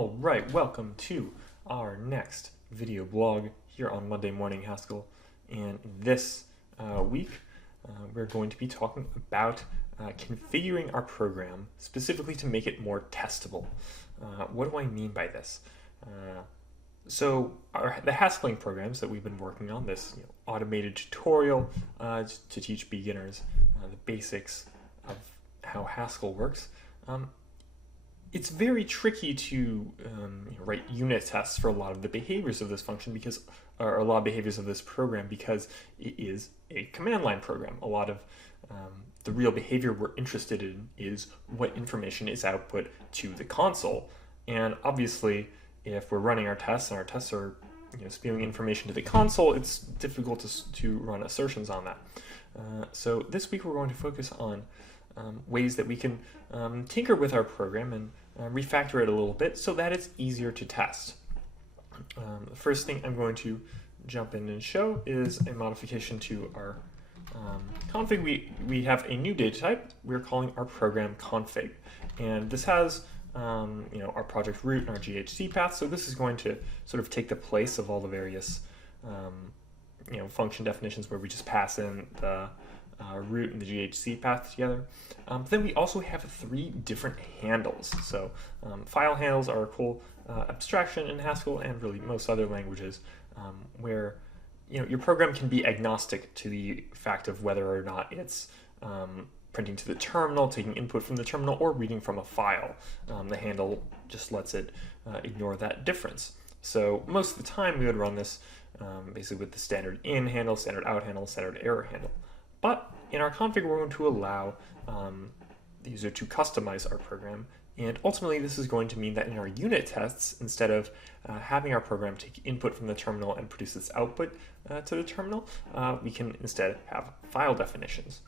All right, welcome to our next video blog here on Monday Morning Haskell. And this week, we're going to be talking about configuring our program specifically to make it more testable. What do I mean by this? The haskellings programs that we've been working on, this automated tutorial to teach beginners the basics of how Haskell works. It's very tricky to write unit tests for a lot of the behaviors of this function or a lot of behaviors of this program because it is a command line program. A lot of the real behavior we're interested in is what information is output to the console. And obviously, if we're running our tests and our tests are spewing information to the console, it's difficult to run assertions on that. So this week we're going to focus on ways that we can tinker with our program and refactor it a little bit so that it's easier to test. The first thing I'm going to jump in and show is a modification to our config. We have a new data type we're calling our program config, and this has our project root and our GHC path. So this is going to sort of take the place of all the various function definitions where we just pass in the root and the GHC path together. Then we also have 3 different handles. So file handles are a cool abstraction in Haskell and really most other languages where your program can be agnostic to the fact of whether or not it's printing to the terminal, taking input from the terminal, or reading from a file. The handle just lets it ignore that difference. So most of the time we would run this basically with the standard in handle, standard out handle, standard error handle. But in our config, we're going to allow the user to customize our program. And ultimately, this is going to mean that in our unit tests, instead of having our program take input from the terminal and produce its output to the terminal, we can instead have file definitions.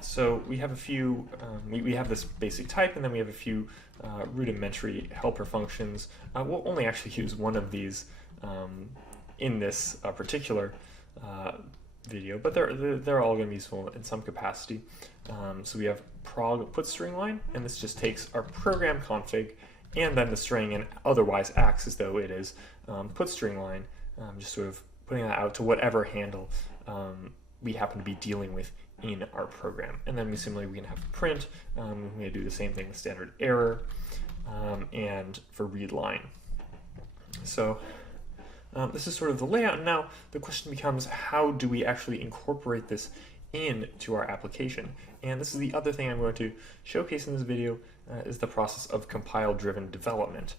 So we have a few, we have this basic type, and then we have a few rudimentary helper functions. We'll only actually use one of these in this particular video, but they're all going to be useful in some capacity. So we have prog put string line, and this just takes our program config and then the string and otherwise acts as though it is put string line, just sort of putting that out to whatever handle we happen to be dealing with in our program. And then we can have print. We're going to do the same thing with standard error and for read line. So this is sort of the layout. And now the question becomes, how do we actually incorporate this into our application? And this is the other thing I'm going to showcase in this video is the process of compile-driven development.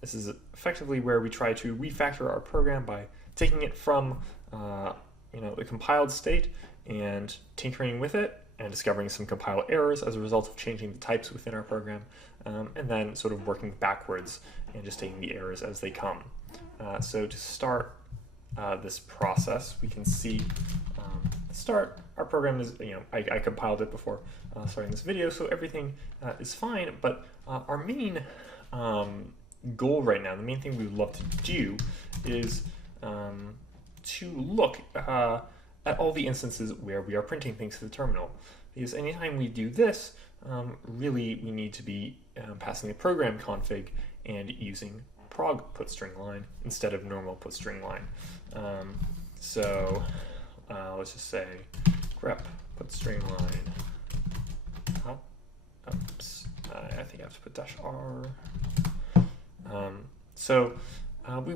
This is effectively where we try to refactor our program by taking it from the compiled state and tinkering with it and discovering some compile errors as a result of changing the types within our program, and then sort of working backwards and just taking the errors as they come. So to start this process, we can see our program is, I compiled it before starting this video, so everything is fine, but our main goal right now, the main thing we would love to do is to look at all the instances where we are printing things to the terminal. Because anytime we do this, really we need to be passing the program config and using prog put string line instead of normal put string line. Let's just say grep put string line. Oops, I think I have to put -r.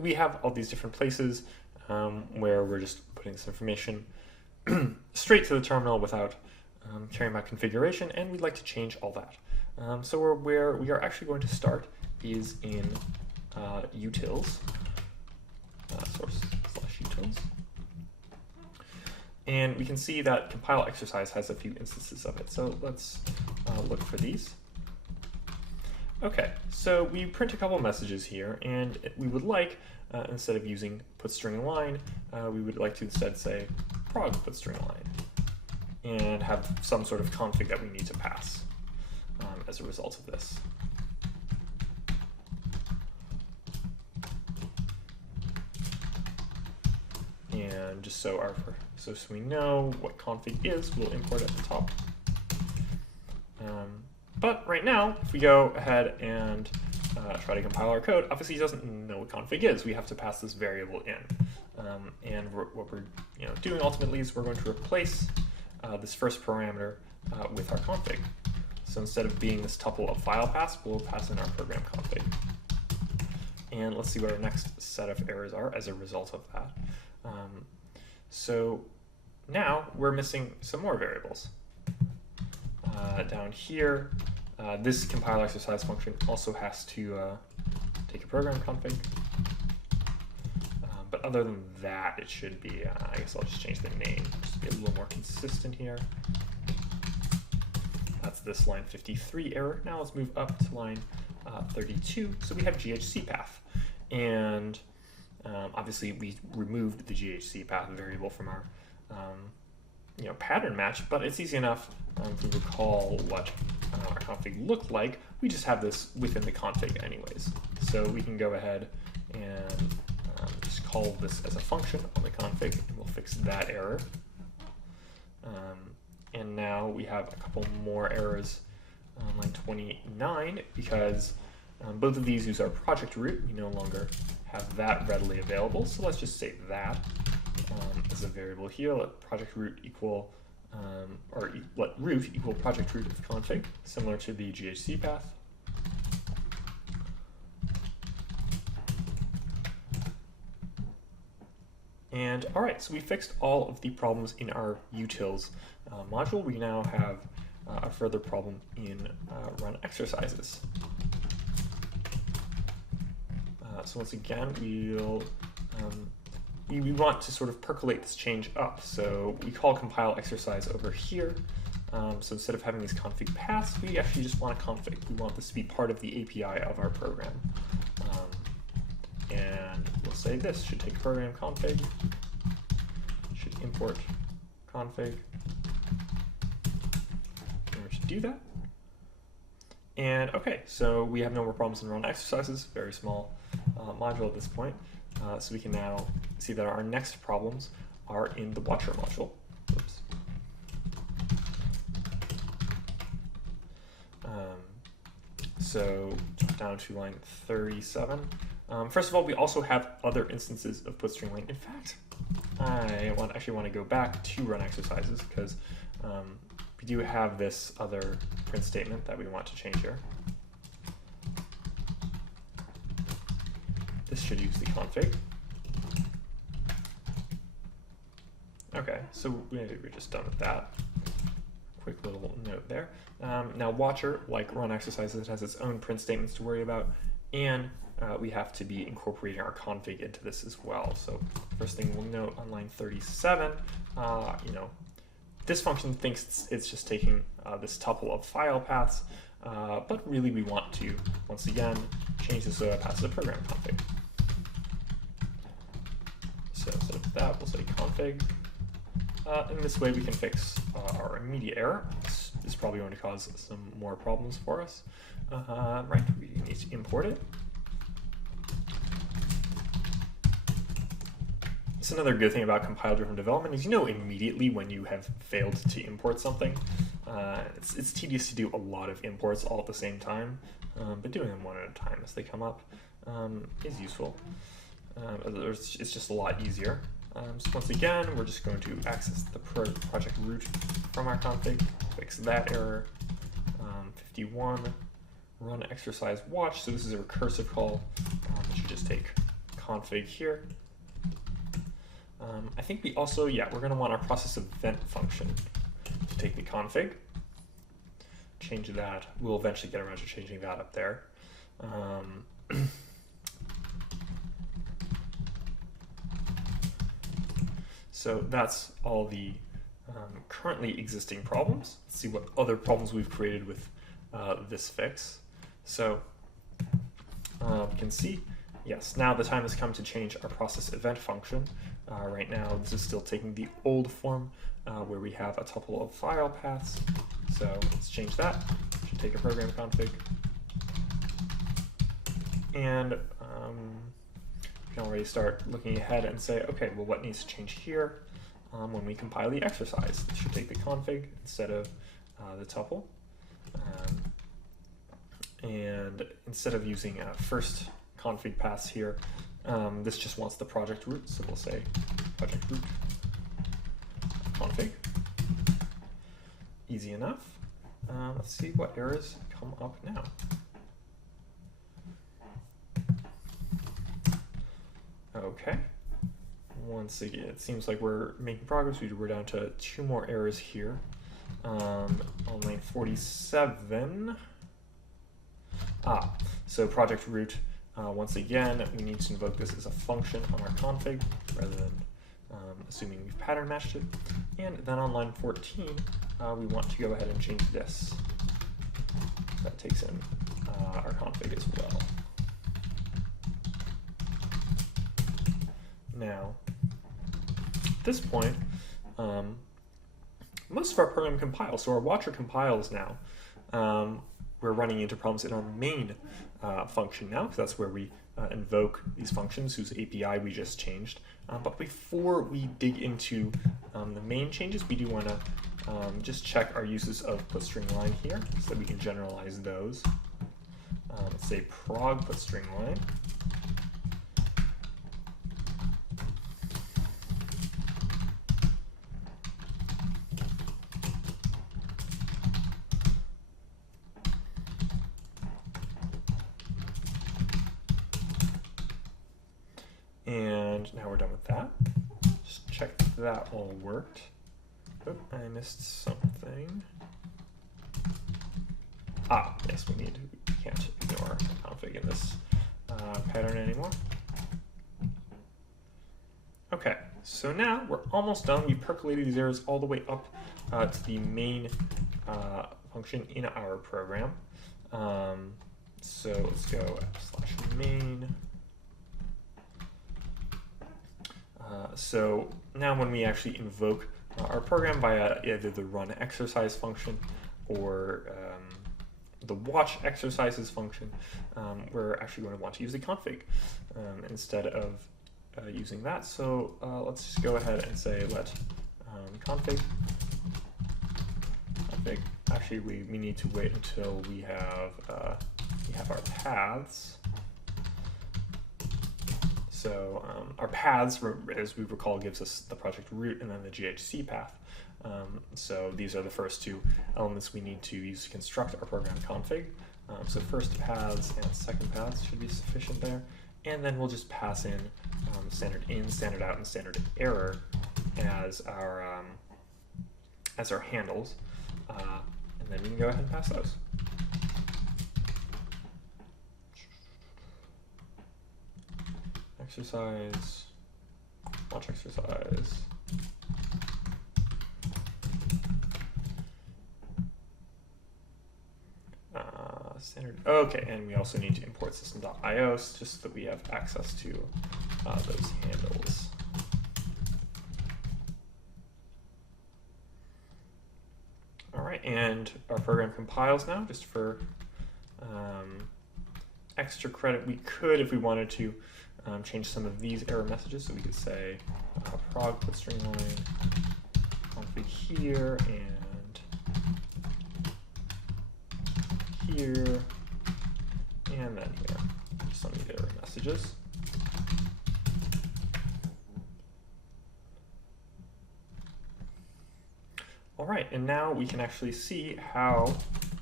We have all these different places where we're just putting this information straight to the terminal without caring about configuration, and we'd like to change all that. So where we are actually going to start is in utils, source/utils. And we can see that compile exercise has a few instances of it. So let's look for these. Okay, so we print a couple messages here, and we would like, instead of using put string line, we would like to instead say prog put string line and have some sort of config that we need to pass as a result of this. And just so we know what config is, we'll import at the top. But right now, if we go ahead and try to compile our code. Obviously, he doesn't know what config is. We have to pass this variable in. And what we're doing ultimately is we're going to replace this first parameter with our config. So instead of being this tuple of file paths, we'll pass in our program config. And let's see what our next set of errors are as a result of that. So now we're missing some more variables. Down here, this compile exercise function also has to take a program config. But other than that, it should be, I guess I'll just change the name just to be a little more consistent here. That's this line 53 error. Now let's move up to line 32. So we have GHC path. And obviously we removed the GHC path variable from our pattern match, but it's easy enough to recall what our config looked like. We just have this within the config anyways. So we can go ahead and just call this as a function on the config, and we'll fix that error. And now we have a couple more errors on line 29 because both of these use our project root. We no longer have that readily available. So let's just say that as a variable here. Let project root equal, let root equal project root of config, similar to the GHC path. And all right, so we fixed all of the problems in our utils module. We now have a further problem in run exercises. So once again, we want to sort of percolate this change up. So we call compile exercise over here. So instead of having these config paths, we actually just want a config. We want this to be part of the API of our program. And we'll say this should take program config, should import config, and we should do that. And okay, so we have no more problems in run exercises, very small module at this point. So we can now see that our next problems are in the watcher module. Oops. So jump down to line 37. First of all, we also have other instances of putString length. In fact, I actually want to go back to run exercises because we do have this other print statement that we want to change here. This should use the config. Okay, so we're just done with that. Quick little note there. Now watcher, like run exercises, has its own print statements to worry about, and we have to be incorporating our config into this as well. So first thing we'll note on line 37, this function thinks it's just taking this tuple of file paths, but really we want to, once again, change this so it passes a program config. So instead of that, we'll say config. In this way we can fix our immediate error. This is probably going to cause some more problems for us. Right, we need to import it. It's another good thing about compile-driven development is you know immediately when you have failed to import something. It's tedious to do a lot of imports all at the same time, but doing them one at a time as they come up is useful. It's just a lot easier. So once again, we're just going to access the project root from our config, fix that error. 51, run exercise watch. So this is a recursive call. It should just take config here. I think we also, we're going to want our process event function to take the config. Change that. We'll eventually get around to changing that up there. So that's all the currently existing problems. Let's see what other problems we've created with this fix. So we can see, yes, now the time has come to change our process event function. Right now, this is still taking the old form where we have a tuple of file paths. So let's change that. Should take a program config. And we can already start looking ahead and say, okay, well, what needs to change here when we compile the exercise? This should take the config instead of the tuple. And instead of using first config paths here, this just wants the project root, so we'll say project root config. Easy enough. Let's see what errors come up now. Okay. Once again, it seems like we're making progress. We're down to 2 more errors here. On line 47. So project root, once again, we need to invoke this as a function on our config rather than assuming we've pattern matched it. And then on line 14, we want to go ahead and change this. That takes in our config as well. Now, at this point, most of our program compiles. So our watcher compiles now. We're running into problems in our main function now, because that's where we invoke these functions whose API we just changed. But before we dig into the main changes, we do want to just check our uses of putStringLine here so that we can generalize those. Let's say prog putStringLine. And now we're done with that. Just check that all worked. Oop, I missed something. Yes, we can't ignore config in this pattern anymore. Okay, so now we're almost done. We percolated these errors all the way up to the main function in our program. So let's go /main. So now when we actually invoke our program via either the run exercise function or the watch exercises function, we're actually going to want to use the config instead of using that. So let's just go ahead and say let config. Actually, we need to wait until we have our paths. So our paths, as we recall, gives us the project root and then the GHC path. So these are the first 2 elements we need to use to construct our program config. So first paths and second paths should be sufficient there. And then we'll just pass in standard in, standard out, and standard error as our handles. And then we can go ahead and pass those. Exercise, watch exercise. Standard. Okay, and we also need to import system.io just so that we have access to those handles. All right, and our program compiles now. Just for extra credit, we could, if we wanted to, change some of these error messages. So we could say prog putStringLine config here and here and then here. Just some of the error messages. All right, and now we can actually see how,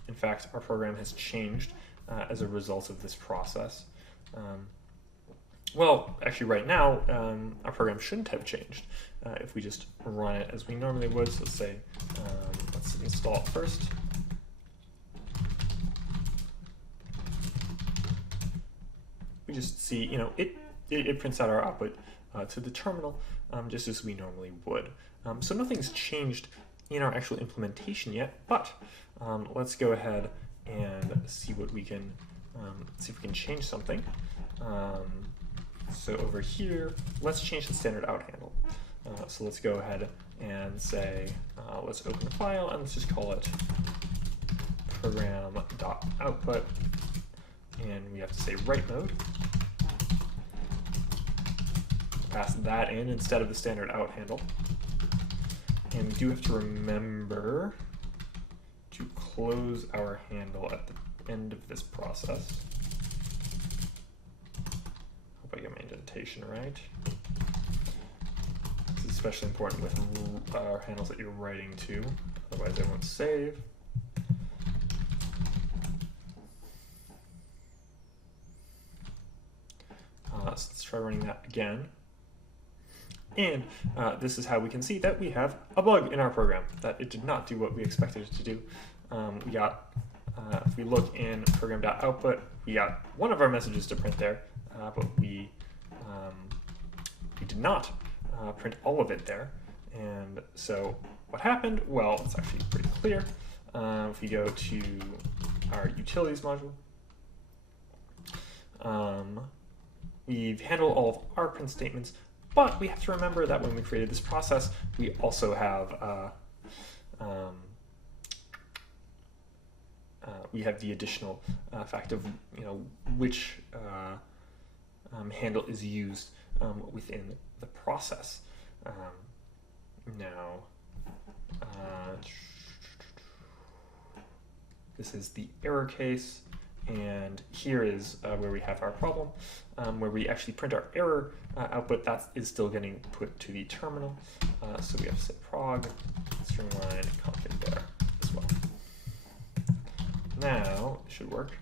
in fact, our program has changed as a result of this process. Well, actually right now, our program shouldn't have changed if we just run it as we normally would. So let's say, let's install it first. We just see, it prints out our output to the terminal just as we normally would. So nothing's changed in our actual implementation yet, but let's go ahead and see what we can, see if we can change something. So over here, let's change the standard out handle. So let's go ahead and say, let's open the file and let's just call it program.output. And we have to say write mode. Pass that in instead of the standard out handle. And we do have to remember to close our handle at the end of this process. documentation, right? This is especially important with handles that you're writing to, otherwise they won't save. So let's try running that again. And this is how we can see that we have a bug in our program, that it did not do what we expected it to do. We got, if we look in program.output, we got one of our messages to print there, but we did not print all of it there. And so what happened? Well, it's actually pretty clear. If we go to our utilities module, we've handled all of our print statements, but we have to remember that when we created this process, we also have the additional fact of which handle is used within the process. Now, this is the error case, and here is where we have our problem, where we actually print our error output. That is still getting put to the terminal. So we have to say prog stringline config there as well. Now it should work.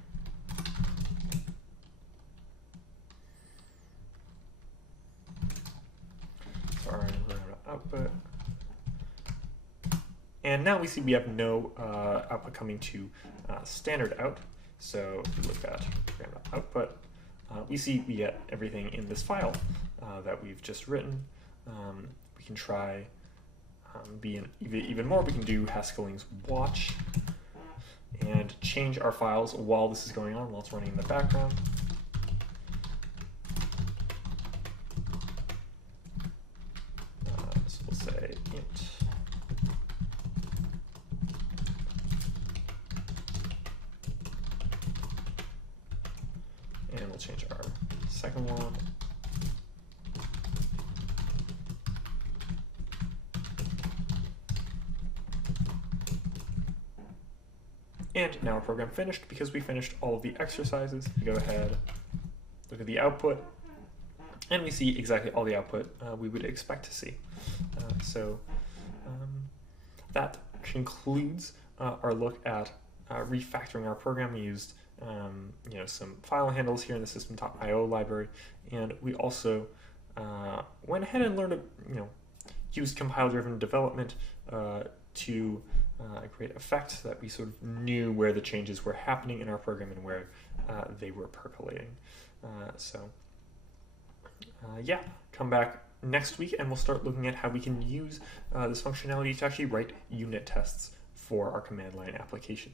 Sorry, output. And now we see we have no output coming to standard out. So if we look at program.output, we see we get everything in this file that we've just written. We can try even more. We can do haskellings watch and change our files while this is going on, while it's running in the background. So we'll say int. And we'll change our second one. And now our program finished because we finished all of the exercises. We go ahead, look at the output, and we see exactly all the output we would expect to see. So that concludes our look at refactoring our program. We used some file handles here in the system.io library, and we also went ahead and learned to use compile-driven development to create effects that we sort of knew where the changes were happening in our program and where they were percolating. Yeah, come back next week and we'll start looking at how we can use this functionality to actually write unit tests for our command line application.